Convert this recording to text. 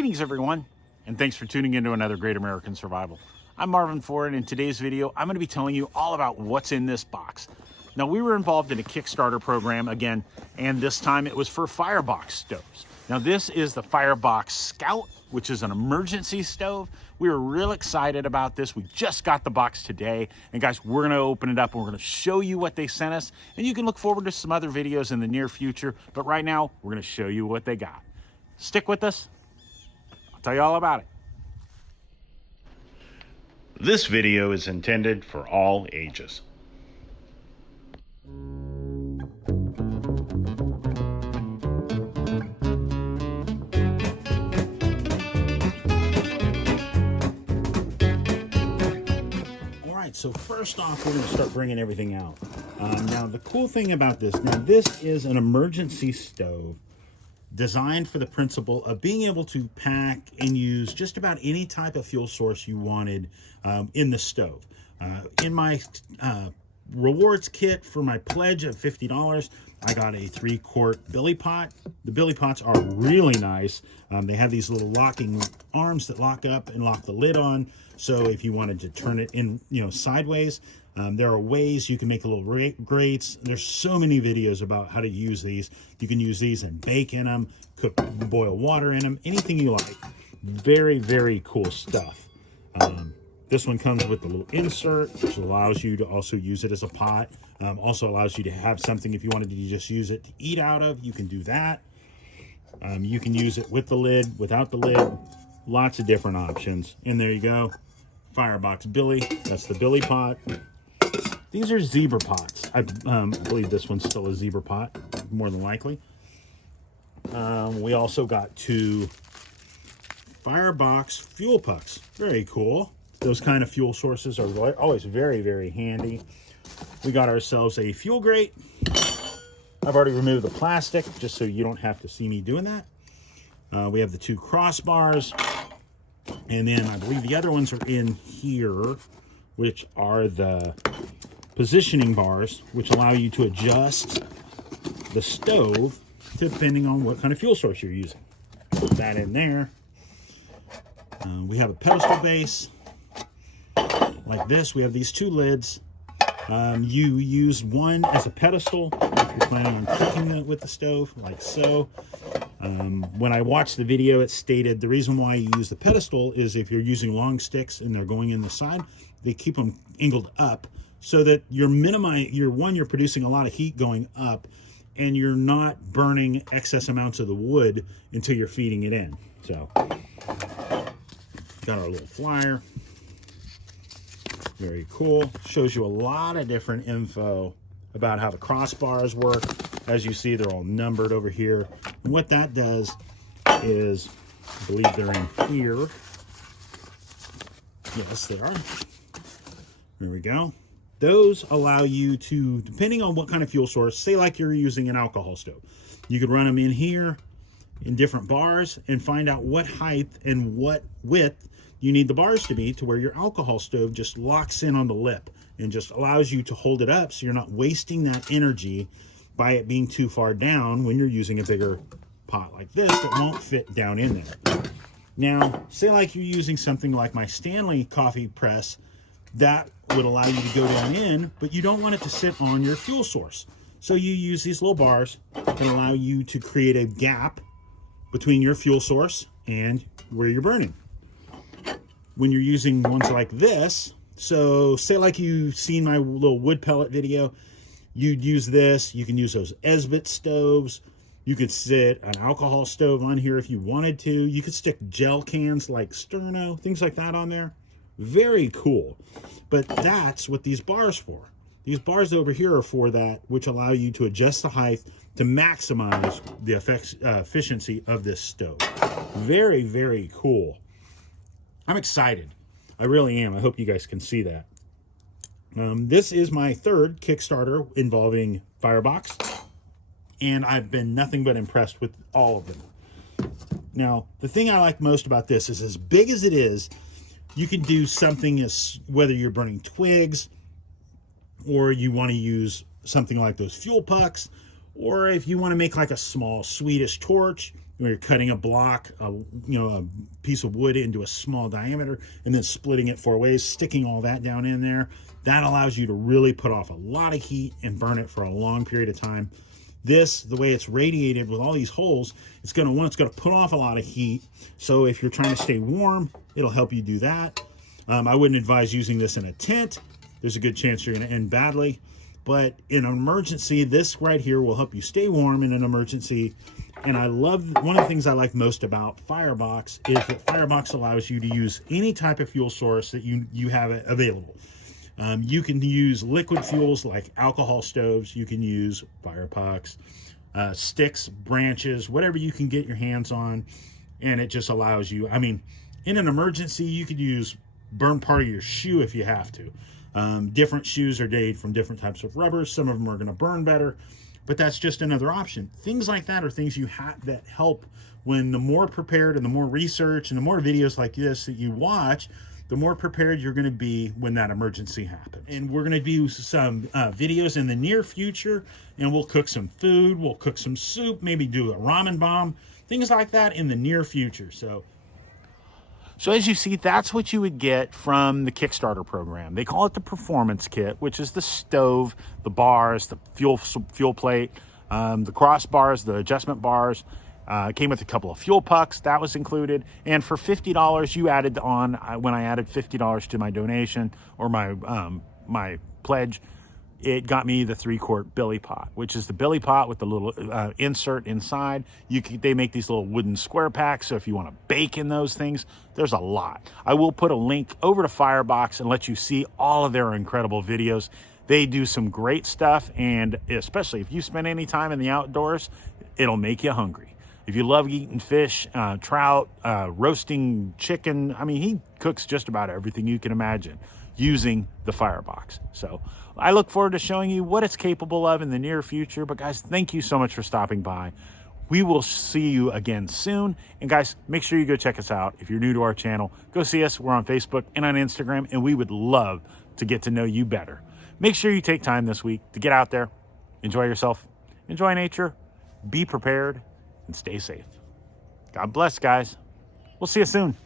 Greetings everyone, and thanks for tuning into another Great American Survival. I'm Marvin Ford, and in today's video, I'm going to be telling you all about what's in this box. Now, we were involved in a Kickstarter program again, and this time it was for Firebox stoves. Now, this is the Firebox Scout, which is an emergency stove. We were real excited about this. We just got the box today, and guys, we're going to open it up and we're going to show you what they sent us, and you can look forward to some other videos in the near future, but right now, we're going to show you what they got. Stick with us. I'll tell you all about it. This video is intended for all ages. All right, so first off, we're going to start bringing everything out. Now, the cool thing about this, this is an emergency stove designed for the principle of being able to pack and use just about any type of fuel source you wanted in the stove. In my rewards kit for my pledge of $50, I got a 3-quart billy pot. The billy pots are really nice. They have these little locking arms that lock up and lock the lid on. So if you wanted to turn it in, sideways, there are ways you can make little grates. There's so many videos about how to use these. You can use these and bake in them, boil water in them, anything you like. Very, very cool stuff. This one comes with a little insert, which allows you to also use it as a pot. Also allows you to have something if you wanted to just use it to eat out of. You can do that. You can use it with the lid, without the lid. Lots of different options. And there you go. Firebox Billy. That's the Billy pot. These are zebra pots. I believe this one's still a zebra pot, more than likely. We also got 2 Firebox fuel pucks. Very cool. Those kind of fuel sources are always very, very handy. We got ourselves a fuel grate. I've already removed the plastic just so you don't have to see me doing that. We have the 2 crossbars. And then I believe the other ones are in here, which are the positioning bars, which allow you to adjust the stove depending on what kind of fuel source you're using. Put that in there. We have a pedestal base like this. We have these 2 lids. You use one as a pedestal if you're planning on cooking it with the stove, like so. When I watched the video, it stated the reason why you use the pedestal is if you're using long sticks and they're going in the side, they keep them angled up so that you're producing a lot of heat going up, and you're not burning excess amounts of the wood until you're feeding it in. So, got our little flyer. Very cool. Shows you a lot of different info about how the crossbars work. As you see, they're all numbered over here. And what that does is, I believe they're in here. Yes, they are. There we go. Those allow you to, depending on what kind of fuel source, say like you're using an alcohol stove, you could run them in here in different bars and find out what height and what width you need the bars to be to where your alcohol stove just locks in on the lip and just allows you to hold it up so you're not wasting that energy by it being too far down when you're using a bigger pot like this that won't fit down in there. Now, say like you're using something like my Stanley coffee press, that would allow you to go down in, but you don't want it to sit on your fuel source. So you use these little bars that allow you to create a gap between your fuel source and where you're burning. When you're using ones like this, so say like you've seen my little wood pellet video, you'd use this. You can use those Esbit stoves. You could sit an alcohol stove on here if you wanted to. You could stick gel cans like Sterno, things like that on there. Very cool. But that's what these bars for. These bars over here are for that, which allow you to adjust the height to maximize the efficiency of this stove. Very, very cool. I'm excited. I really am. I hope you guys can see that. This is my 3rd Kickstarter involving Firebox, and I've been nothing but impressed with all of them. Now, the thing I like most about this is, as big as it is, you can do something as whether you're burning twigs, or you want to use something like those fuel pucks, or if you want to make like a small Swedish torch, You're cutting a block, a piece of wood into a small diameter, and then splitting it 4 ways, sticking all that down in there. That allows you to really put off a lot of heat and burn it for a long period of time. This, the way it's radiated with all these holes, it's going to put off a lot of heat. So if you're trying to stay warm, it'll help you do that. I wouldn't advise using this in a tent. There's a good chance you're going to end badly. But in an emergency, this right here will help you stay warm in an emergency. And I love, one of the things I like most about Firebox is that Firebox allows you to use any type of fuel source that you have available. You can use liquid fuels like alcohol stoves. You can use firepucks, sticks, branches, whatever you can get your hands on. And it just allows you, I mean, in an emergency, you could burn part of your shoe if you have to. Different shoes are made from different types of rubbers. Some of them are going to burn better, but that's just another option. Things like that are things that help when the more prepared and the more research and the more videos like this that you watch, the more prepared you're going to be when that emergency happens. And we're going to do some videos in the near future, and we'll cook some food, we'll cook some soup, maybe do a ramen bomb, things like that in the near future. So as you see, that's what you would get from the Kickstarter program. They call it the Performance Kit, which is the stove, the bars, the fuel plate, the crossbars, the adjustment bars. It came with a couple of fuel pucks, that was included. And for $50, you added on, when I added $50 to my donation or my pledge, it got me the 3-quart billy pot, which is the billy pot with the little insert inside. They make these little wooden square packs, so if you want to bake in those things, there's a lot. I will put a link over to Firebox and let you see all of their incredible videos. They do some great stuff, and especially if you spend any time in the outdoors, it'll make you hungry. If you love eating fish, trout, roasting chicken, I mean, he cooks just about everything you can imagine using the Firebox. So I look forward to showing you what it's capable of in the near future. But guys, thank you so much for stopping by. We will see you again soon. And guys, make sure you go check us out. If you're new to our channel, go see us. We're on Facebook and on Instagram, and we would love to get to know you better. Make sure you take time this week to get out there, enjoy yourself, enjoy nature, be prepared, and stay safe. God bless, guys. We'll see you soon.